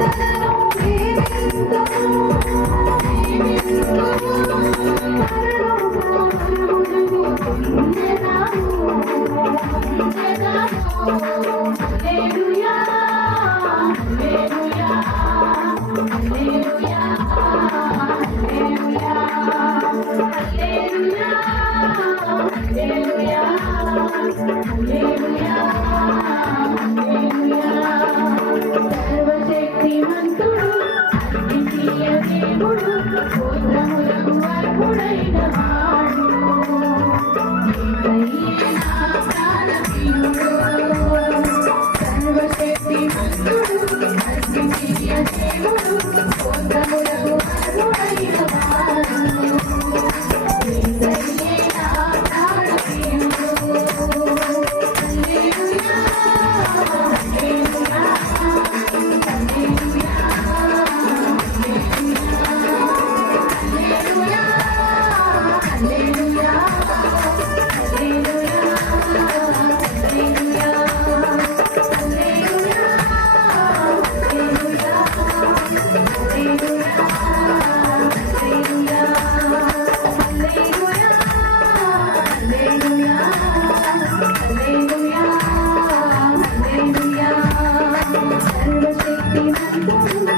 Hallelujah. I'm